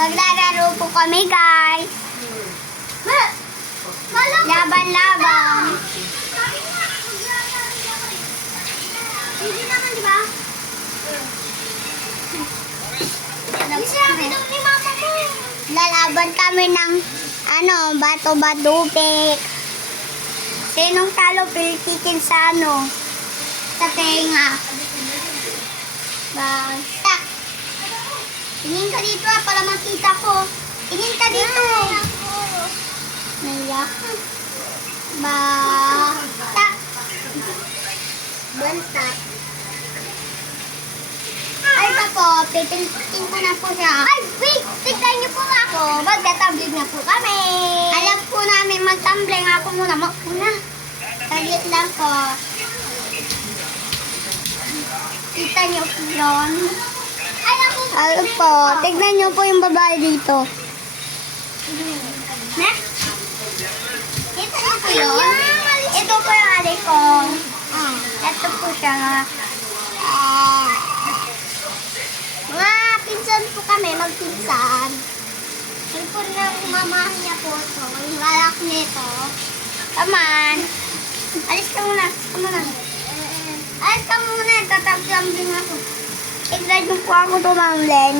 Maglalaro po kami, guys. Laban-laban. Hindi naman, di ba? Sinabi daw ni mama mo. Lalaban kami ng, bato-bato-pik. Sinong talo, pilitikin sa, sa tenga. Basta. Tingin ka dito, para makita ko. Tingin ka dito. Naiyak. Basta. Basta. Ay pa po, pipilitin ko na po siya. Ay, wait! Tignan niyo po ako. Magtatumbling na po kami. Alam po namin magtumbling. Ako muna. Saglit lang po. Kita niyo po yun. Alam po, tignan niyo po yung babae dito. Next. Kita niyo po yun. Ito po yung adik ko. Ito po siya. Mga pinsan po kami, magpinsan. Yung po ng mamahan niya po ito, yung lalak nito. Come on. Alis ka muna. Alis ka muna. Tatagambling ako. Tignan niyo po ako tumambling.